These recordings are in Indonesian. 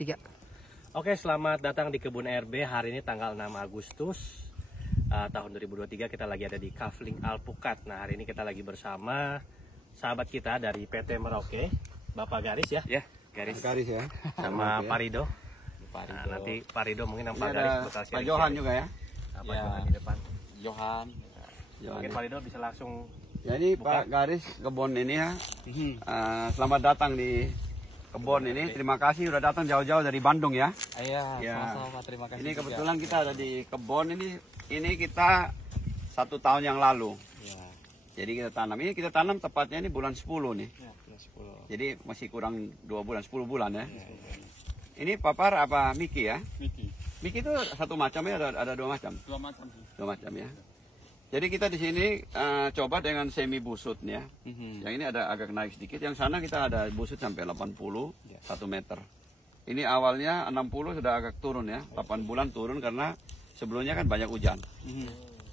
3. Oke, selamat datang di Kebun RB. Hari ini tanggal 6 Agustus tahun 2023. Kita lagi ada di Kafling Alpukat. Nah, hari ini kita lagi bersama sahabat kita dari PT Merauke, Bapak Garis ya. Ya, Garis ya. Sama Pak Rido. Nah, nanti Pak Rido mungkin yang Pak Garis bakal Pak Johan juga ya. Pak Johan di depan. Johan. Mungkin Pak Rido bisa langsung. Jadi Pak Garis kebun ini ya. Selamat datang di kebun ini. Terima kasih sudah datang jauh-jauh dari Bandung ya. Iya, Ya. sama-sama, terima kasih. Ini juga. kebetulan kita ada di kebun ini. Ini kita 1 tahun yang lalu. Ya, Jadi kita tanam. Ini kita tanam tepatnya ini bulan 10 nih. ya, 10. Jadi masih kurang 2 bulan, 10 bulan ya. Ini papar apa Miki ya? Miki itu satu macam ya, ada 2 macam. 2 macam sih. 2 macam ya. Jadi kita di sini coba dengan semi busut nih ya. Yang ini ada agak naik sedikit. Yang sana kita ada busut sampai 80 1 meter. Ini awalnya 60 sudah agak turun ya. 8 bulan turun karena sebelumnya kan banyak hujan.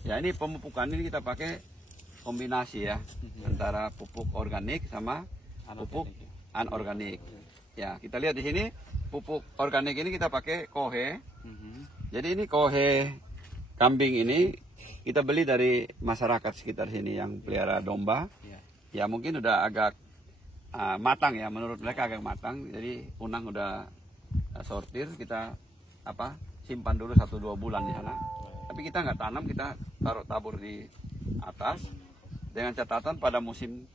Ya ini pemupukan ini kita pakai kombinasi ya antara pupuk organik sama pupuk anorganik. Ya kita lihat di sini pupuk organik ini kita pakai kohe. Jadi ini kohe kambing ini kita beli dari masyarakat sekitar sini yang pelihara domba. Ya mungkin udah agak matang ya, menurut mereka agak matang. Jadi unang udah sortir, kita simpan dulu 1-2 bulan di sana. Tapi kita nggak tanam, kita taruh tabur di atas dengan catatan pada musim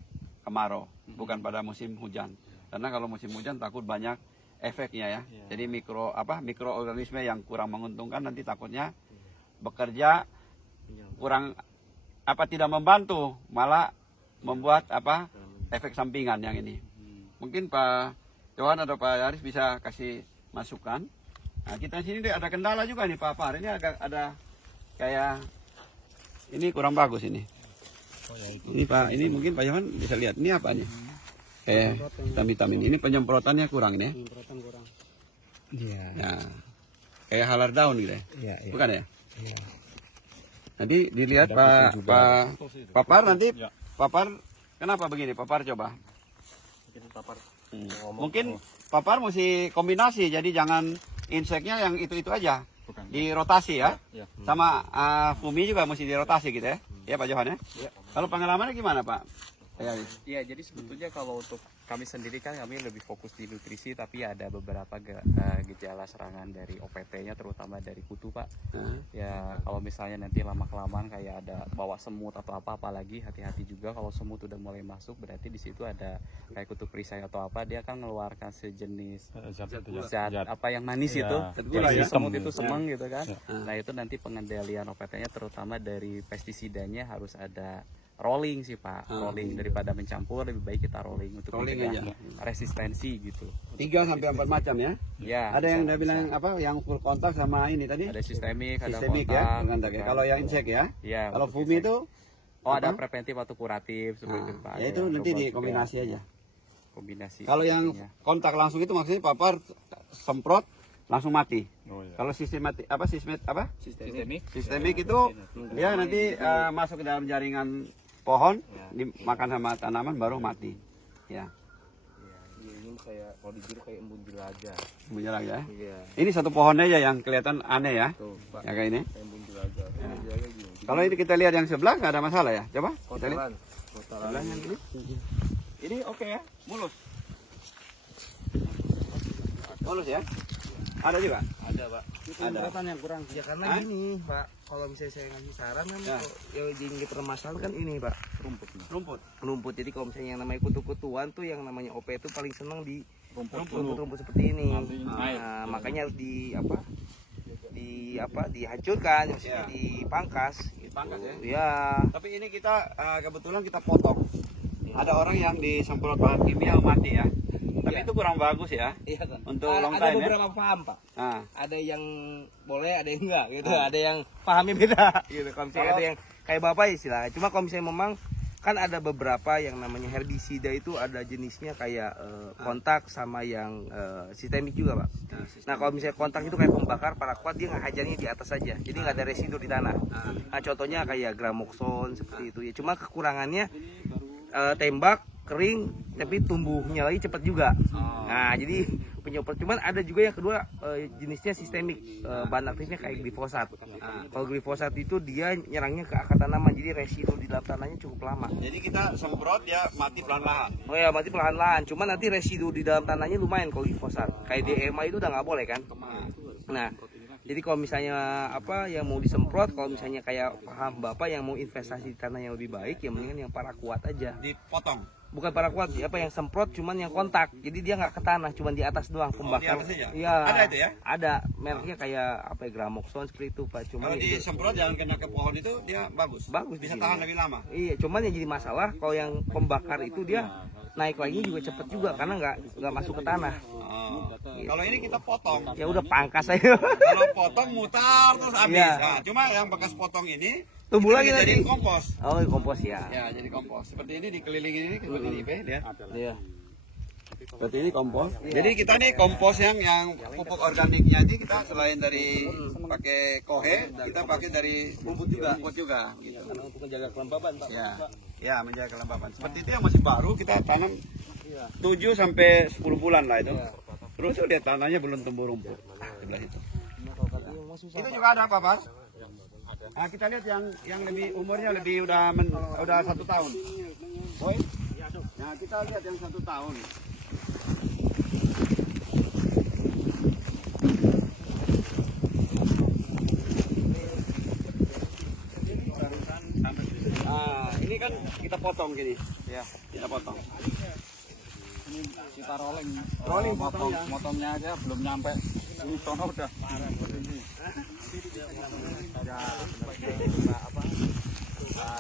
kemarau, bukan pada musim hujan. Karena kalau musim hujan takut banyak efeknya ya. Jadi mikroorganisme yang kurang menguntungkan nanti takutnya bekerja kurang tidak membantu, malah membuat efek sampingan yang ini. Mungkin Pak Johan atau Pak Yaris bisa kasih masukan. Nah, kita sini ada kendala juga nih Pak Par. Ini agak ada kayak ini kurang bagus ini. Ini Pak, ini mungkin Pak Johan bisa lihat ini apa nih? Vitamin ini penyemprotannya kurang ini. Penyemprotan kurang. Iya. Nah, kayak halar daun gitu ya. Iya, iya. Bukan ya? Iya. Nanti dilihat Papar nanti Papar kenapa begini Papar coba. Mungkin Papar Mungkin Papar mesti kombinasi jadi jangan inseknya yang itu aja. Dirotasi ya. Sama fumi juga mesti dirotasi gitu ya. Ya Pak Johan ya. Kalau pengalamannya gimana Pak? Iya, jadi sebetulnya kalau untuk kami sendiri kan kami lebih fokus di nutrisi, tapi ada beberapa gejala serangan dari OPT-nya, terutama dari kutu Pak. Ya kalau misalnya nanti lama-kelamaan kayak ada bawa semut atau apa lagi, hati-hati juga kalau semut udah mulai masuk, berarti di situ ada kayak kutu perisai atau apa, dia kan mengeluarkan sejenis zat apa yang manis itu, jadi semut itu semeng gitu kan. Nah itu nanti pengendalian OPT-nya terutama dari pestisidanya harus ada rolling sih Pak, rolling daripada mencampur lebih baik kita rolling untuk mencegah resistensi gitu. 3-4 macam ya? Ya. Ada yang dia bilang yang full kontak sama ini tadi? Ada sistemik, ada Sistemik kontak. ya. Kalau yang insek ya? Ya. Kalau fumi itu? Ada preventif atau kuratif seperti itu Pak. Ya itu nanti dikombinasi aja. Kombinasi. Kalau yang kontak langsung itu maksudnya Papar semprot langsung mati. Kalau sistemik itu dia nanti masuk ke dalam jaringan pohon, dimakan sama tanaman baru mati. Ya. Ini kayak kalau dijuru kayak embun jelaga. Embun jelaga ya. Iya. Ini satu pohonnya aja yang kelihatan aneh ya. Tuh, Pak. Ya kayak ini. Embun jelaga. Kalau ini kita lihat yang sebelah nggak ada masalah ya. Coba kita lihat. Kotoran yang ini. Ini oke ya, mulus. Mulus ya. Ada juga? Ada Pak. Penyemprotan yang kurang. Ya karena gini Pak, kalau misalnya saya ngasih saran kan, yang jadi permasalahan kan ini Pak, rumput. Jadi kalau misalnya yang namanya kutu-kutuan tuh, yang namanya OP itu paling seneng di rumput seperti ini. Nah, makanya harus dihancurkan, maksudnya dipangkas. Dipangkas ya? Ya. Tapi ini kita kebetulan kita potong. Ada orang yang disemprot bahan kimia mati ya. Tapi itu kurang bagus ya. Iya kan. Untuk long ada time beberapa paham Pak. Nah. Ada yang boleh, ada yang enggak gitu. Ada yang pahamnya beda gitu. Kalau misalnya ada yang kayak Bapak istilahnya. Cuma kalau misalnya memang kan ada beberapa yang namanya herbisida itu ada jenisnya kayak kontak sama yang sistemik juga Pak. Nah kalau misalnya kontak itu kayak pembakar paraquat, dia ngajarnya di atas saja, jadi nggak ada residu di tanah. Nah contohnya kayak gramoxone seperti itu ya. Cuma kekurangannya tembak kering tapi tumbuhnya lagi cepat juga. Nah jadi penyemprot. Cuman ada juga yang kedua jenisnya sistemik, bahan aktifnya kayak glifosat. Kalau glifosat itu dia nyerangnya ke akar tanaman, jadi residu di dalam tanahnya cukup lama. Jadi kita semprot ya mati pelan-lahan. Oh ya, mati perlahan-lahan. Cuman nanti residu di dalam tanahnya lumayan kalau glifosat. Kayak DMA itu udah nggak boleh kan? Nah, jadi kalau misalnya apa yang mau disemprot, kalau misalnya kayak paham Bapak yang mau investasi di tanah yang lebih baik, ya mendingan yang paraquat aja. Dipotong. Bukan paraquat, apa yang semprot cuman yang kontak. Jadi dia nggak ke tanah, cuman di atas doang pembakar. di atas aja? Iya. Ada itu ya? Ada. Mereknya kayak apa ya, Gramoxone seperti itu, Pak. Cuman Kalau ya itu- disemprot jangan kena ke pohon itu dia bagus. Bagus di Bisa sini. tahan lebih lama. Iya, cuman yang jadi masalah kalau yang pembakar itu dia naik lagi juga cepet juga karena nggak masuk ke tanah. Oh. Kalau ini kita potong. Ya udah pangkas aja. Kalau potong mutar terus habis. Iya. Nah, cuma yang bekas potong ini Tumbuh kita lagi jadi nanti. kompos. Oh, kompos ya. Ya, jadi kompos. Seperti ini dikelilingin ini seperti ini, Be, lihat. Iya. Seperti ini kompos. Jadi kita nih kompos yang pupuk organiknya ini kita selain dari pakai kohe, kita pakai dari bubut juga, pot juga gitu. Karena untuk menjaga kelembaban, Pak. Ya. Ya, menjaga kelembapan. Seperti itu yang masih baru kita tanam 7 sampai 10 bulan lah itu. Terus udah tanahnya belum tumbuh rumput. Sebelah itu. Itu juga ada apa, Pak? Nah, kita lihat yang lebih umurnya lebih udah 1 tahun. Boy. Nah, kita lihat yang 1 tahun. Nah, ini kan kita potong gini. Ya, kita potong. Kita rolling. Rolling potong, Motongnya aja belum nyampe. Ini sono udah.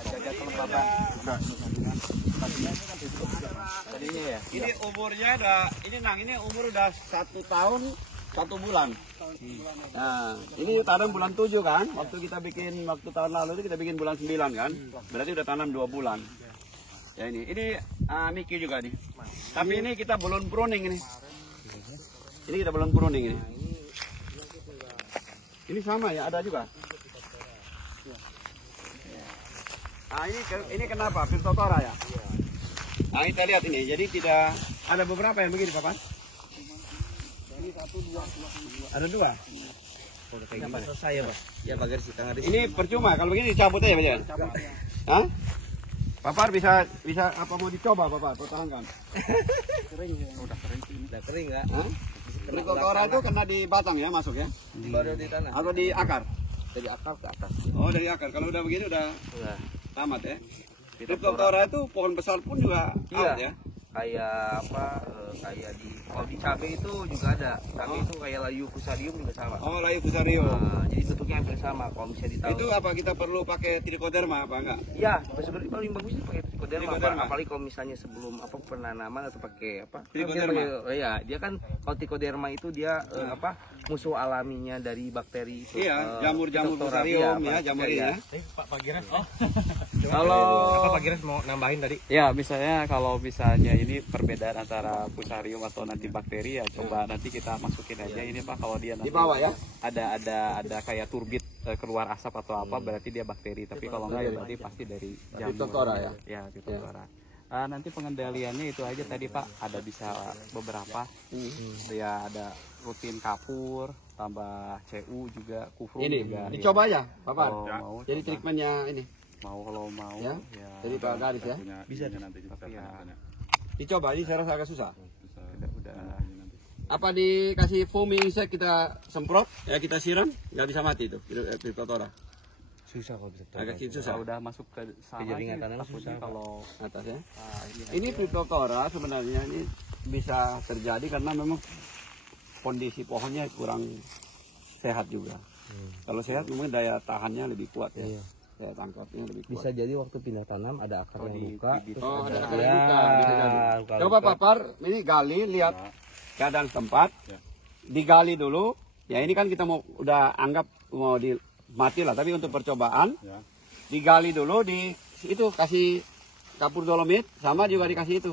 Jaga kelembaban. Jadi ini ya. Ini umurnya ini umur udah 1 tahun 1 bulan. Nah, ini tanam bulan 7 kan? Waktu tahun lalu itu kita bikin bulan 9 kan? Berarti udah tanam 2 bulan. Ya ini Miki juga nih. Tapi ini kita belum pruning ini. Ini kita belum pruning ini. Ini sama ya, ada juga. Nah, ini kenapa? Piltotora ya? Nah, kita lihat ini. Jadi tidak ada beberapa yang begini, Papan. Ada 2. Udah kayak gimana? Selesai ya, Pak. Ya, bagar sih tengah di Ini percuma kalau begini dicabut aja, Pak. Hah? Papar bisa apa mau dicoba, Papar? Pertahankan. Udah kering enggak? Hah? Piltotora itu kena di batang ya, masuk ya? Baru di tanah. Atau di akar? Dari akar ke atas. Oh, dari akar. Kalau udah begini udah Udah. tamat ya. Piltotora itu pohon besar pun juga out ya. Kayak apa? Kayak kalau di cabai itu juga ada. Cabai itu kayak layu fusarium juga sama. Oh, layu fusarium. Nah, jadi bentuknya hampir sama kalau misalnya ditaruh. Itu apa kita perlu pakai trichoderma apa enggak? Ya, sebenarnya paling bagus itu pakai trichoderma, Pak. Trichoderma. Apalagi kalau misalnya sebelum apa penanaman atau pakai apa? Trichoderma. Ya, dia kan kalau trichoderma itu dia apa? Musuh alaminya dari bakteri itu. Iya, jamur-jamur Phytophthora, fusarium iya, ya, Pak. jamur Iya, ya. Pak Gires. Kalau Apa Pak Gires mau nambahin tadi? ya misalnya kalau misalnya ini perbedaan antara fusarium atau nanti bakteri ya coba nanti kita masukin aja ini Pak kalau dia nanti Di bawah ya. ada kayak turbit keluar asap atau apa berarti dia bakteri tapi kalau enggak ya berarti pasti dari jamur. Piltophthora ya. Ya, Piltophthora. Nanti pengendaliannya itu aja tadi Pak ada bisa beberapa ya ada rutin kapur tambah CU juga kufur Ini juga dicoba aja, Bapak. Kalau mau Jadi treatmentnya ini mau kalau mau ya. ya Jadi Pak Garis ya. Bisa tapi ya Dicoba ini saya rasa agak susah. udah Apa dikasih foam insect kita semprot ya kita siram nggak bisa mati itu Piltophthora. Susah kalau bisa. Agak susah. udah masuk ke sana jaringan sih, tanah takutnya susah, kalau Atas ya. Ini Piltophthora sebenarnya ini bisa terjadi karena memang kondisi pohonnya kurang sehat juga. Kalau sehat mungkin daya tahannya lebih kuat ya. Iya. Daya tangkapnya lebih kuat. Bisa jadi waktu pindah tanam ada akar yang buka. di- terus Oh, ada akar ya, yang buka, bisa jadi. luka-luka. Coba Papar, ini gali lihat keadaan tempat. Digali dulu. Ya ini kan kita mau udah anggap mau mati lah, tapi untuk percobaan digali dulu di itu kasih kapur dolomit sama juga dikasih itu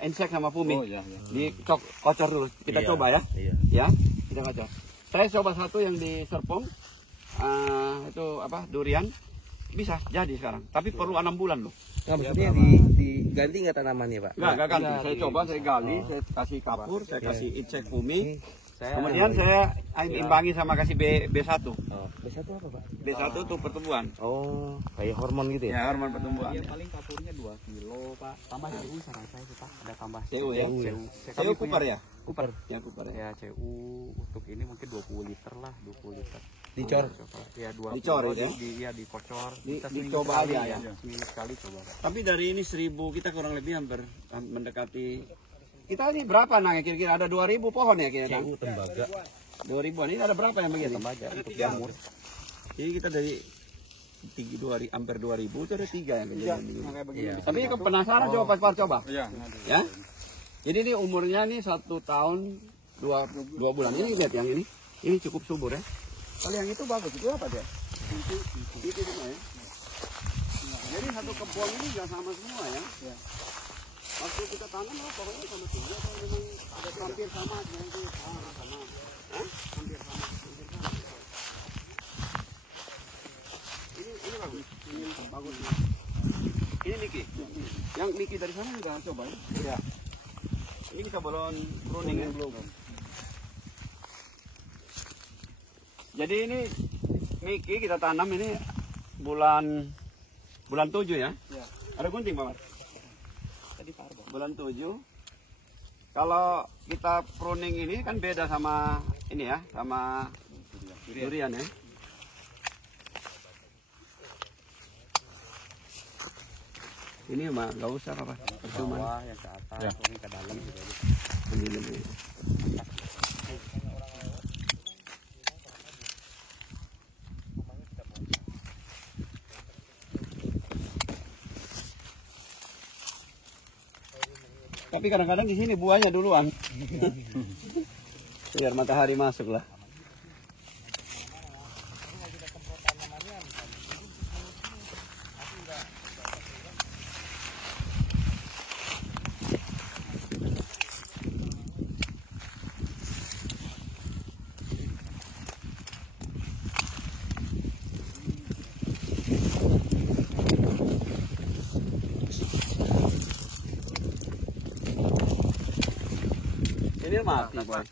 insek sama fuming. Kocor dulu. Kita Iya. coba ya. Iya. Ya, kita kocor. Saya coba satu yang di Serpong. Itu apa? Durian. bisa jadi sekarang. Tapi perlu 6 bulan loh. Nah, maksudnya diganti nggak tanamannya, Pak? Enggak ganti. Saya coba, saya gali, saya kasih kapur, saya kasih insek fumi. Kemudian saya imbangi sama kasih B1. B1 apa, Pak? B1 untuk pertumbuhan. Oh, kayak hormon gitu ya? Ya, hormon pertumbuhan. Ya paling kapurnya 2 kilo Pak. Tambah CU saya rasa itu Pak. Ada tambah CU ya? CU Cooper ya? Cooper. Ya Cooper ya. Ya CU untuk ini mungkin 20 liter lah, 20 liter. Dicor? Ya 20. Dicor ya? Iya dikocor. Dicoba aja ya. Seminggu sekali coba Pak. Tapi dari ini 1000 kita kurang lebih hampir mendekati. Kita ini berapa nang kira-kira ada 2000 pohon ya kira-kira? CU tembaga. 2000-an. Ini ada berapa yang begini? Tembaga Ada untuk 3. jamur. Jadi kita dari hampir 2000 itu ada 3 yang kejadian begini. Iya. Tapi penasaran coba Pak coba. Iya. Ya. Jadi ini umurnya nih 1 tahun 2 bulan. Ini lihat yang ini. Ini cukup subur ya. Kalau yang itu bagus. Itu apa dia? Itu semua ya. Jadi satu kebun ini nggak sama semua ya. Waktu kita tanam pokoknya sama semua. Kalau memang ada hampir sama nanti sama. Hah? Hampir sama. Ini bagus. Ini bagus. Ini Niki. Yang Niki dari sana udah coba ya. Iya. Ini kita belum pruning ya. Belum. Jadi ini Niki kita tanam ini bulan 7 ya. Iya. Ada gunting Pak Mar? Tadi Pak Arba. Bulan 7. Kalau kita pruning ini kan beda sama ini ya, sama durian ya. Ini mah nggak usah apa, percuma. Bawah yang ke atas, ini ke dalam gitu aja. Ini lebih. Tapi kadang-kadang di sini buahnya duluan. Biar matahari masuk lah. Ini mati boy.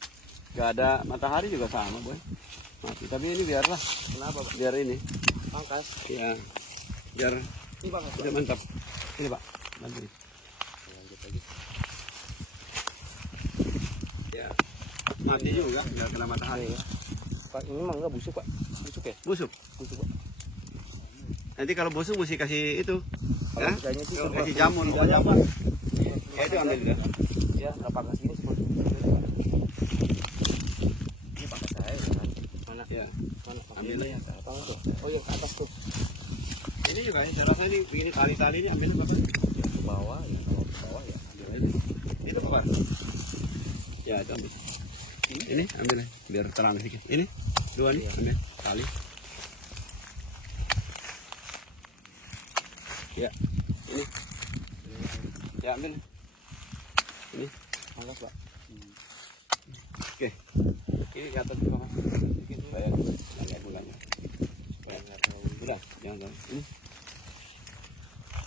Gak ada matahari juga sama boy. Mati. Tapi ini biarlah. Kenapa, Pak? Biar ini. Pangkas. Ya. Biar Ini, Pak. udah mantap. Ini pak. Bantu. Ya. Mati juga. Nggak kena matahari ya. Pak, ini mah nggak busuk, Pak. Busuk ya? Busuk. Busuk, Pak. Nanti kalau busuk mesti kasih itu. Kalau Ya? misalnya itu Kasih jamur. Pokoknya apa? Ya itu ambil juga. Ya, nggak pangkas ini seperti ini. Ini pangkas saya, kan? Mana? Ya. Mana? Ambil ya. Pangkas tuh. Oh iya, ke atas tuh. Ini juga saya rasa ini begini tali-tali ini ambil apa? Ya, ke bawah ya, kalau ke bawah ya ambil aja. Itu apa? Ya itu ambil. Ini ambil ya, biar terang sedikit. Ini 2 nih ambil tali. Ya, ini. Ya ambil. Ini Pangkas Pak. oke. Ini ke atas juga mas. Sedikit supaya nggak gulanya. Supaya nggak terlalu. Udah, jangan terlalu. Ini.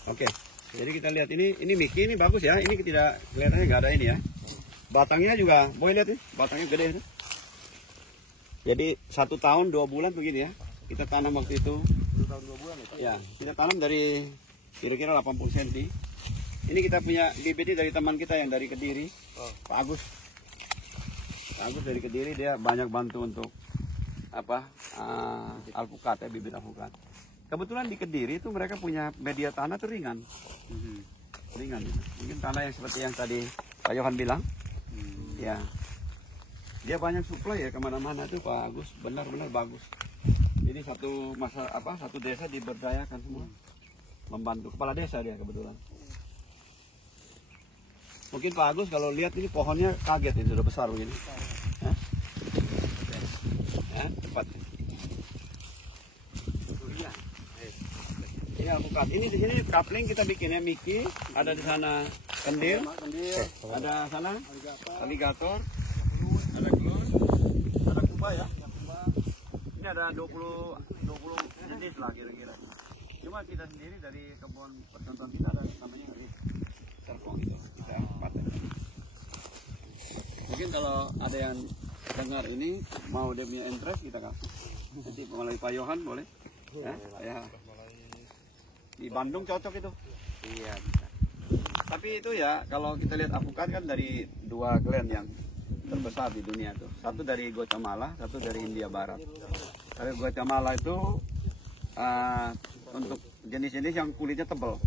Oke. Jadi kita lihat ini Miki ini bagus ya. Ini tidak kelihatannya nggak ada ini ya. Batangnya juga, boleh lihat nih, batangnya gede itu. Jadi 1 tahun 2 bulan begini ya. Kita tanam waktu itu. 1 tahun 2 bulan ya, Pak? Ya, kita tanam dari kira-kira 80 cm. Ini kita punya bibit ini dari teman kita yang dari Kediri, Pak Agus. Pak Agus dari Kediri, dia banyak bantu untuk apa alpukat ya, bibit alpukat. Kebetulan di Kediri itu mereka punya media tanah tuh ringan. Ringan gitu. Mungkin tanah yang seperti yang tadi Pak Yohan bilang. Ya, dia banyak suplai ya kemana-mana tuh Pak Agus, benar-benar bagus. Jadi satu desa diberdayakan semua, membantu kepala desa dia kebetulan. Mungkin Pak Agus kalau lihat ini pohonnya kaget ini sudah besar begini. Hah? Ya, cepat. Ini alpukat. Ini di sini kapling kita bikinnya Miki, ada di sana kendil, ada sana aligator, ada gelus, ada kuba ya. Ini ada 20 jenis lah kira-kira. Cuma kita sendiri dari kebun percontohan kita ada namanya Rit Serpong itu. Kita paten. Mungkin kalau ada yang dengar ini mau dia punya interest kita kasih. Nanti melalui Pak Yohan boleh. Ya. Di Bandung cocok itu. Iya. Tapi itu ya kalau kita lihat alpukat kan dari 2 gland yang terbesar di dunia tuh. Satu dari Guatemala, satu dari India Barat. Dari Guatemala itu untuk jenis-jenis yang kulitnya tebal.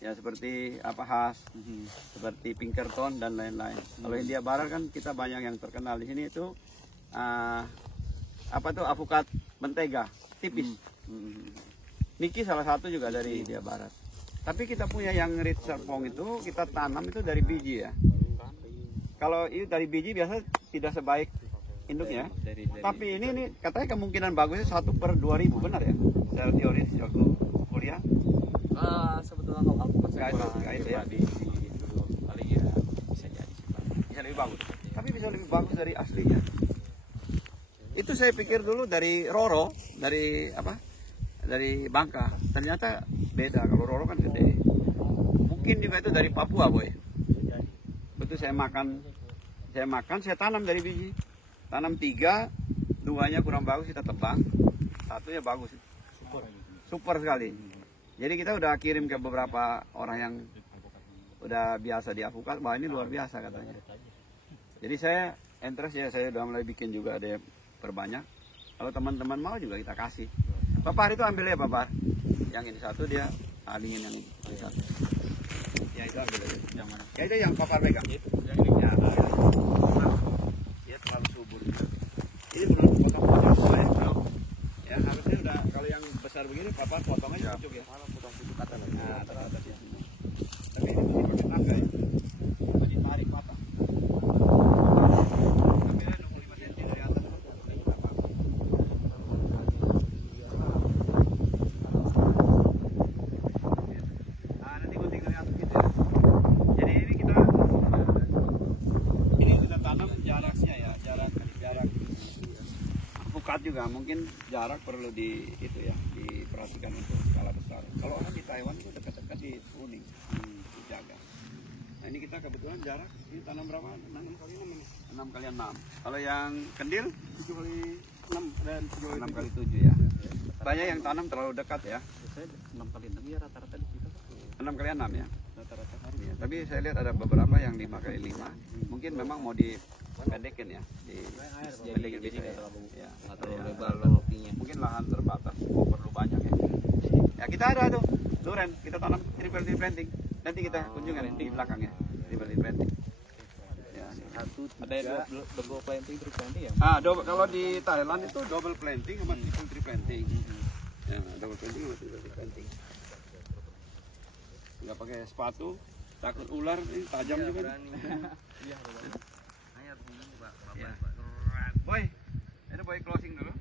Ya seperti khas, seperti Pinkerton dan lain-lain. Kalau India Barat kan kita banyak yang terkenal di sini itu alpukat mentega tipis. Niki salah satu juga dari India Barat. Tapi kita punya yang Rit Serpong itu kita tanam itu dari biji ya. Kalau itu dari biji biasa tidak sebaik induknya. Tapi ini katanya kemungkinan bagusnya 1/2000 benar ya? Secara teori waktu kuliah. Sebetulnya kalau alpukat saya kurang itu ya. di dulu kali ya bisa jadi sih Pak. Bisa lebih bagus. Tapi bisa lebih bagus dari aslinya. Itu saya pikir dulu dari Roro, dari dari Bangka. Ternyata beda. Kalau Roro kan gede. Mungkin juga itu dari Papua, boy. Betul saya makan, saya tanam dari biji. Tanam 3, 2-nya kurang bagus kita tebang, 1-nya bagus. Super sekali. Jadi kita udah kirim ke beberapa orang yang udah biasa di alpukat, wah ini luar biasa katanya. Jadi saya interest ya, saya udah mulai bikin juga ada perbanyak. Kalau teman-teman mau juga kita kasih. Papar itu ambil ya Papar. Yang ini satu dia dingin yang ini satu. Ya itu ambil aja. Yang mana? Ya itu yang Papar pegang. Itu yang ini ya. Dia terlalu subur. Ini belum potong-potong semua ya. Ya harusnya udah kalau yang besar begini Papar potong aja cukup ya. Kalau potong cukup kata lagi. Nah, atas ya. Tapi ini mesti pakai tangga ya. Jadi tarik patah. Ambilnya 25 cm dari atas. Nanti gunting dari atas gitu ya. Jadi ini kita tanam jaraknya ya, jarak alpukat juga mungkin jarak perlu diperhatikan untuk skala besar. Kalau orang di Taiwan itu dekat-dekat di pruning, dijaga. Nah ini kita kebetulan jarak ini tanam berapa? 6 kali 6. Kalau yang kendil 7 kali 6 dan 6 kali 7 ya. Banyak yang tanam terlalu dekat ya. 6 kali 6 ya rata-rata di situ. 6 kali 6 ya. Rata-rata ya. Tapi saya lihat ada beberapa yang 5 kali 5. Mungkin memang mau dipendekin ya. Dipendekin bisa ya. Atau lebar lopinya. Mungkin lahan terbatas, perlu banyak ya. Ya kita ada tuh, duren, kita tanam triple planting. Nanti kita kunjungan di belakangnya, triple planting. Ya, Ada double planting, triple planting ya? Kalau di Thailand itu double planting sama triple planting. Ya, double planting sama triple planting. Nggak pakai sepatu, takut ular, ini tajam juga. Iya. Boy, ini boy closing dulu.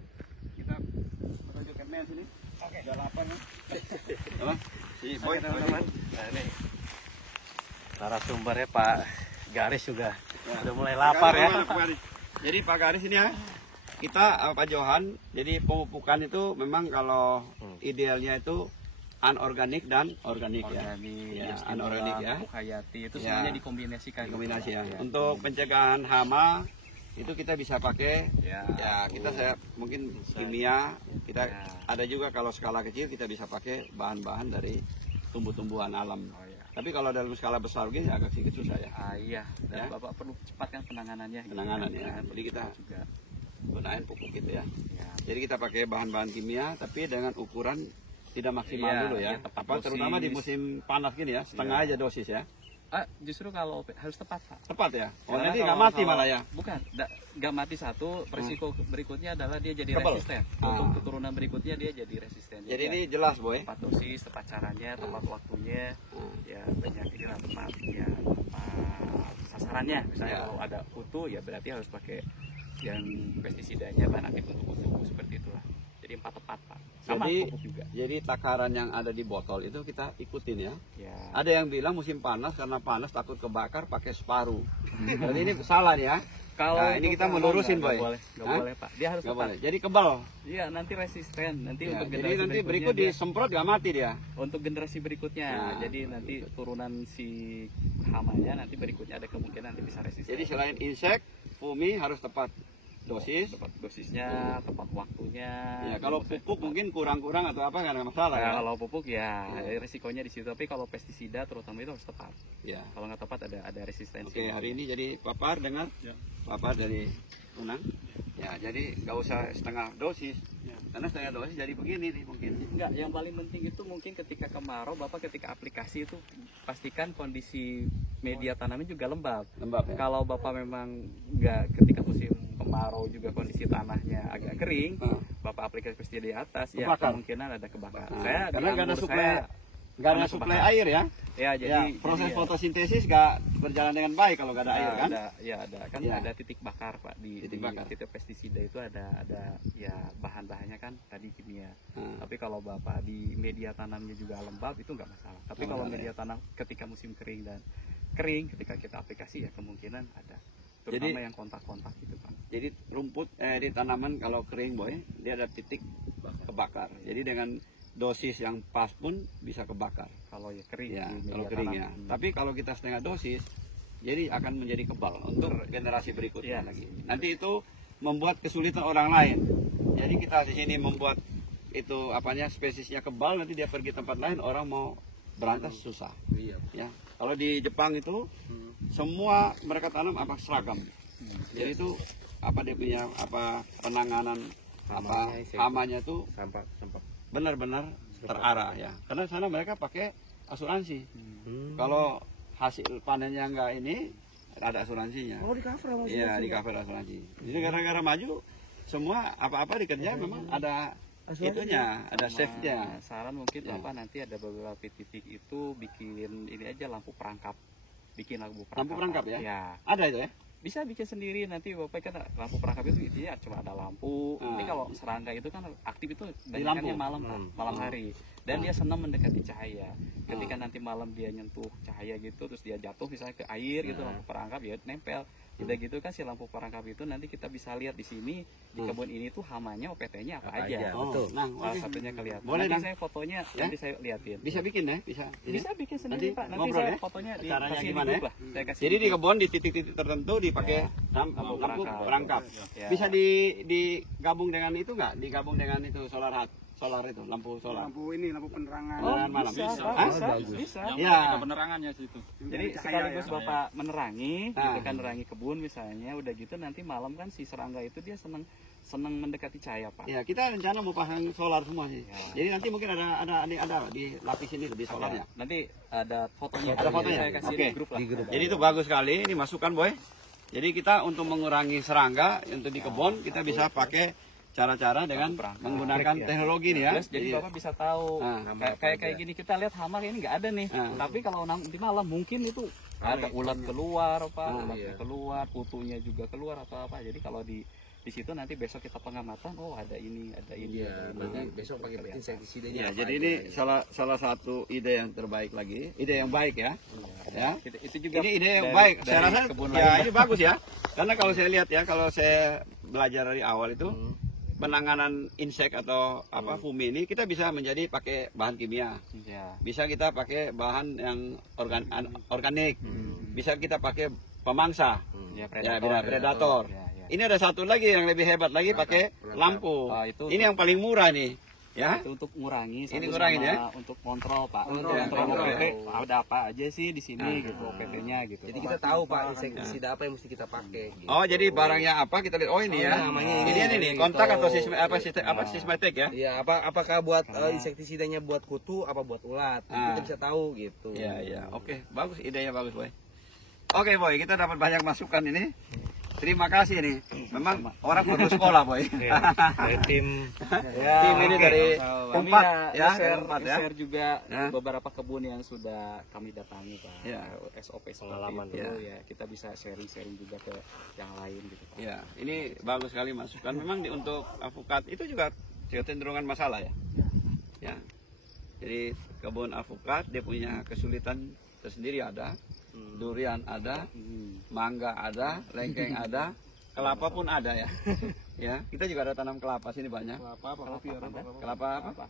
Kita menunjukkan main sini. Oke. Udah lapar kan? Apa? Si boy teman-teman. Nah ini narasumbernya Pak Garis juga udah mulai lapar ya. Jadi Pak Garis ini ya, kita Pak Johan, jadi pemupukan itu memang kalau idealnya itu anorganik dan organik ya. Anorganik ya. Pupuk hayati itu semuanya dikombinasikan. Kombinasi ya. Untuk pencegahan hama itu kita bisa pakai saya mungkin kimia, kita ada juga kalau skala kecil kita bisa pakai bahan-bahan dari tumbuh-tumbuhan alam. Tapi kalau dalam skala besar gini agak sedikit susah ya. Iya, dan Bapak perlu cepatkan penanganannya. Ya. Jadi kita juga gunain pupuk gitu ya. Jadi kita pakai bahan-bahan kimia tapi dengan ukuran tidak maksimal dulu ya. Terutama di musim panas gini ya, setengah aja dosis ya. Justru kalau harus tepat Pak. Tepat ya? Oh nanti nggak mati malah ya? Bukan, nggak mati satu, risiko berikutnya adalah dia jadi resisten. Untuk keturunan berikutnya dia jadi resisten. Jadi ini jelas boy? Tepat dosis, tepat caranya, tepat waktunya, ya banyak inilah tepat sasarannya. Misalnya kalau ada kutu ya berarti harus pakai yang pestisidanya bahan aktif untuk kutu seperti itulah. Jadi 4 tepat Pak. Sama Jadi, pupuk juga. jadi takaran yang ada di botol itu kita ikutin ya. Ya. Ada yang bilang musim panas karena panas takut kebakar pakai separuh. Jadi ini salah ya. Kalau Nah, ini untuk kita tanaman melurusin, nggak Boy. boleh, nggak Hah? boleh Pak. Dia harus Nggak tepat. boleh. Jadi kebal. Iya, nanti resisten. Nanti Ya, untuk jadi generasi nanti berikutnya berikut dia- disemprot nggak mati dia. untuk generasi berikutnya. Nah, Jadi nanti turunan si hamanya nanti berikutnya ada kemungkinan nanti bisa resisten. Jadi selain insek, fumi harus tepat dosis. tepat dosisnya, tepat waktunya. Ya, kalau Gitu, pupuk tepat. mungkin kurang-kurang atau apa nggak ada masalah Nah, ya. kalau pupuk ya Ya. risikonya di situ. Tapi kalau pestisida terutama itu harus tepat. Ya. Kalau nggak tepat ada resistensi. Oke, hari ini jadi papar dengar? Papar dari Unang. Ya, jadi nggak usah setengah dosis. Karena setengah dosis jadi begini nih mungkin. Enggak, yang paling penting itu mungkin ketika kemarau, Bapak ketika aplikasi itu pastikan kondisi media tanamnya juga lembab. Lembab ya. Kalau Bapak memang nggak ketika musim kemarau juga kondisi tanahnya agak kering, Bapak aplikasi pestisida di atas, ya Kebakar. kemungkinan ada kebakaran. Nah, Saya karena nggak ada anggur suplai, saya, nggak ada karena suplai kebakaran. air ya. Ya, Ya, proses jadi, fotosintesis nggak berjalan dengan baik kalau nggak ada air kan. ada kan Ya. ada titik bakar Pak Titik di bakar. titik pestisida itu ada ya bahan-bahannya kan tadi kimia. Hmm. Tapi kalau Bapak di media tanamnya juga lembab itu nggak masalah. Tapi Oh, kalau nggak ada media tanam ketika musim kering dan kering ketika kita aplikasi ya kemungkinan ada. Jadi- Terutama yang kontak-kontak gitu Pak. Jadi rumput di tanaman kalau kering boy, dia ada titik kebakar. Jadi dengan dosis yang pas pun bisa kebakar. Kalau ya kering Ya, di media kalau kering tanam. ya. Tapi kalau kita setengah dosis, jadi akan menjadi kebal untuk generasi berikutnya Ya. lagi. Nanti itu membuat kesulitan orang lain. Jadi kita di sini membuat itu apanya spesiesnya kebal, nanti dia pergi tempat lain orang mau berantas susah. Iya. Ya, kalau di Jepang itu semua mereka tanam apa seragam. Jadi itu apa dia punya apa penanganan apa Hamanya, inseknya. hamanya itu Sampah. benar-benar terarah ya. Karena sana mereka pakai asuransi. Kalau hasil panennya enggak ini ada asuransinya. Oh, di cover sama Iya, di cover asuransi. Jadi negara-negara maju semua apa-apa dikerja memang ada itunya, ada safety-nya. Nah, saran mungkin Ya. Bapak nanti ada beberapa titik itu bikin ini aja lampu perangkap. Bikin lampu perangkap. Lampu perangkap ya? Ya. Ada itu ya? Bisa bikin sendiri nanti Bapak kan lampu perangkap itu intinya cuma ada lampu. Ini kalau serangga itu kan aktif itu banyakannya lampu. malam Pak, malam hari. Dan dia senang mendekati cahaya. Ketika nanti malam dia nyentuh cahaya gitu terus dia jatuh misalnya ke air gitu lampu perangkap ya nempel. Udah gitu kan si lampu perangkap itu nanti kita bisa lihat di sini di kebun ini tuh hamanya OPT-nya apa aja. Oh, Betul. nah, Salah oke. satunya kelihatan. Boleh, Nanti Nang. saya fotonya Ya? nanti saya liatin. Bisa bikin ya? Bisa. Ini? Bisa bikin sendiri Nanti Pak. Nanti ngobrol saya ya? fotonya di Caranya kasih di gimana grup ya? lah. Saya kasih Jadi di di grup. kebun di titik-titik tertentu dipakai Lampu lampu perangkap. perangkap. Ya. Bisa digabung dengan itu nggak? Digabung dengan itu solar itu, lampu solar. Lampu ini, lampu penerangan. Oh, Penerangan malam. bisa, Bisa. Pak, Hah? bisa, Bagus. bisa. Ya. penerangannya situ. Jadi Cahaya sekaligus ya. Bapak menerangi, Nah. gitu kan menerangi kebun misalnya, udah gitu nanti malam kan si serangga itu dia seneng mendekati cahaya Pak. Ya, kita rencana mau pasang solar semua sih. Ya. Jadi nanti mungkin ada di lapis ini di solarnya. Nanti ada fotonya. Ada fotonya? Saya kasih Oke. di grup lah. Di grup. Jadi itu bagus sekali, ini masukan boy. Jadi kita untuk mengurangi serangga untuk di kebun kita bisa pakai cara-cara dengan Perangkap. menggunakan Ya. teknologi nih ya. Plus, jadi Bapak bisa tahu Nah, kayak gini kita lihat hama ini nggak ada nih. Nah. Tapi kalau nanti malam mungkin itu ada ulat keluar Pak, ulatnya iya. keluar, kutunya juga keluar atau apa. Jadi kalau di situ nanti besok kita pengamatan, oh ada ini, ada ini. Iya, ada ini. berarti besok pakai insektisidanya. Ya, apa jadi aja ini ya? salah satu ide yang terbaik lagi, ide yang baik ya. Ya. Itu juga Ini ide yang dari- baik. dari Saya rasa kebun ya lain. ini bagus ya. Karena kalau saya lihat ya, kalau saya belajar dari awal itu penanganan insek atau apa fumi ini kita bisa menjadi pakai bahan kimia. Ya. Bisa kita pakai bahan yang organik. Bisa kita pakai pemangsa. Ya, Ya, predator. Ya, ya. Ini ada satu lagi yang lebih hebat lagi pakai lampu. Ah, itu Ini yang paling murah nih. Ya. Itu untuk ngurangi Ini satu ngurangin sama ya? untuk kontrol Pak. Kontrol, Untuk kontrol, OPT ya. ada apa aja sih di sini gitu OPT-nya gitu. Jadi kita tahu Pak insektisida apa yang mesti kita pakai. Gitu. Oh, jadi barangnya apa kita lihat. Oh, ini ya. namanya Ini ini. dia nih, kontak atau sistematik ya? Iya, apakah buat insektisidanya buat kutu apa buat ulat? Ah. Kita bisa tahu gitu. Iya, iya. Oke, bagus idenya bagus, Boy. Oke, Boy, kita dapat banyak masukan ini. Terima kasih nih. Memang orang perlu sekolah, Boy. Dari tim Tim ini dari Kami Umpat ya, share, Umpat ya. share juga Ya. beberapa kebun yang sudah kami datangi Pak. Ya. SOP Pengalaman itu ya. ya kita bisa sharing-sharing juga ke yang lain gitu Pak. Ya, ini bagus sekali masukan. Memang untuk alpukat itu juga kecenderungan masalah ya. Ya. Jadi kebun alpukat dia punya kesulitan tersendiri ada. Durian ada, mangga ada, lengkeng ada, kelapa pun ada ya. Ya, kita juga ada tanam kelapa sini banyak. Kelapa apa?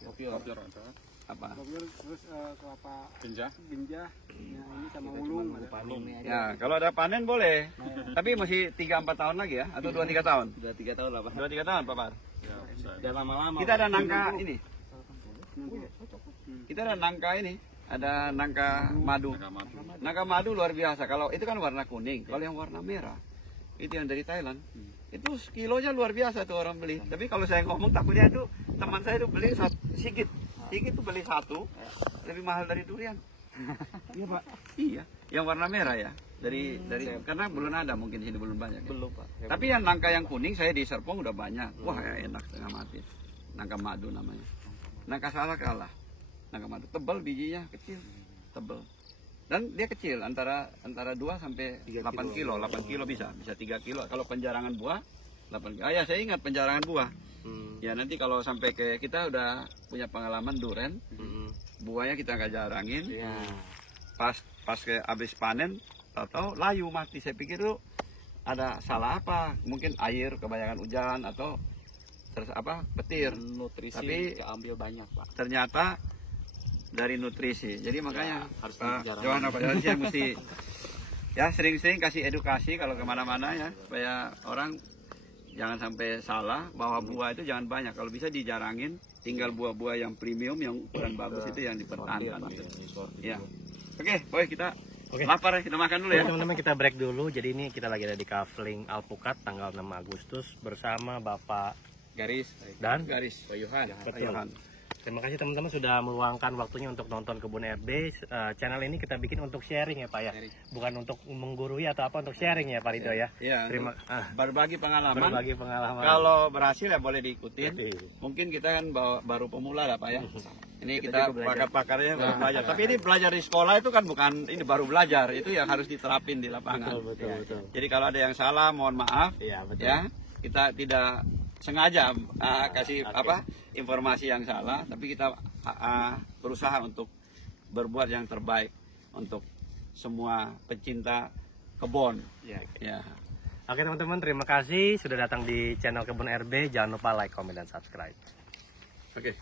Kopior ada. Apa? Terus kelapa genjah, ya, ini sama ulung. Ya, kalau ada panen boleh. Tapi masih 3-4 tahun lagi ya, atau 2-3 tahun? 2-3 tahun lah, Pak. 2-3 tahun, Pak Par. Dan lama-lama. Kita ada nangka ini. Kita ada nangka ini, ada nangka madu. Nangka madu luar biasa. Kalau itu kan warna kuning, kalau yang warna merah itu yang dari Thailand. Itu kilonya luar biasa tuh orang beli. Tapi kalau saya ngomong takutnya itu teman saya itu beli sikit tuh beli satu lebih mahal dari durian. Iya Pak. Iya, yang warna merah ya. Dari karena belum ada mungkin sini belum banyak. Ya? Belum, Pak. Tapi yang nangka yang kuning saya di Serpong udah banyak. Wah ya enak setengah mati. Nangka madu namanya. Nangka salah kalah. Nangka madu tebal bijinya kecil, tebal. Dan dia kecil antara 2 sampai 8 kilo. 8 kilo bisa 3 kilo. Kalau penjarangan buah 8 kilo. Ya saya ingat penjarangan buah. Ya nanti kalau sampai ke kita udah punya pengalaman duren, buahnya kita nggak jarangin. Ya. Pas ke habis panen, tahu layu mati. Saya pikir tuh ada salah apa? Mungkin air kebanyakan hujan atau petir. Nutrisi Tapi keambil banyak Pak. ternyata dari nutrisi. Jadi makanya harus Pak dijarang. Johan apa ya mesti ya sering-sering kasih edukasi kalau kemana-mana ya supaya orang jangan sampai salah bahwa buah itu jangan banyak. Kalau bisa dijarangin, tinggal buah-buah yang premium yang ukuran bagus itu yang dipertahankan. Ya. Oke, boy kita lapar ya, kita makan dulu ya. Teman-teman kita break dulu. Jadi ini kita lagi ada di Kafling Alpukat tanggal 6 Agustus bersama Bapak Garis dan Garis. Yohan. Betul. Terima kasih teman-teman sudah meluangkan waktunya untuk nonton Kebun RB. Channel ini kita bikin untuk sharing ya Pak ya. Bukan untuk menggurui atau apa, untuk sharing ya Pak Rido ya. Iya. Berbagi pengalaman. Berbagi pengalaman. Kalau berhasil ya boleh diikutin. Betul. Mungkin kita kan baru pemula lah Pak ya. Ini kita pakar-pakarnya baru belajar. Tapi ini belajar di sekolah itu kan bukan ini baru belajar. Itu yang harus diterapin di lapangan. Betul. Jadi kalau ada yang salah mohon maaf. Iya, betul. Ya. Kita tidak sengaja kasih informasi yang salah, tapi kita berusaha untuk berbuat yang terbaik untuk semua pecinta kebun. Ya. Oke teman-teman, terima kasih sudah datang di channel Kebun RB. Jangan lupa like, comment, dan subscribe. Oke.